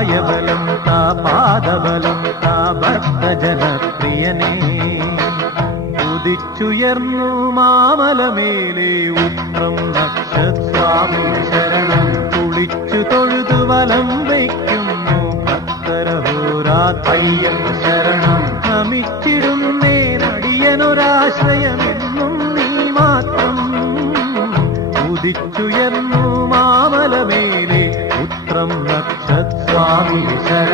കായബലം താ പാദബലം താ ഭക്തജനപ്രിയനേ. ഉദിച്ചുയർന്നു മാമലമേലെ ഉത്രം നക്ഷസ്വാമി ശരണം. കുളിച്ചു തൊഴുതു വലം വയ്ക്കുന്നു ഭക്തരഹോരാത്രയ്യൻ ശരണം. നമിച്ചിടുന്നേ നടിയനൊരാശ്രയമെന്നും നീ മാത്രം. ഉദിച്ചുയർന്നു മാമലമേലെ ഉത്രം നക്ഷസ്വാമി ശരണം.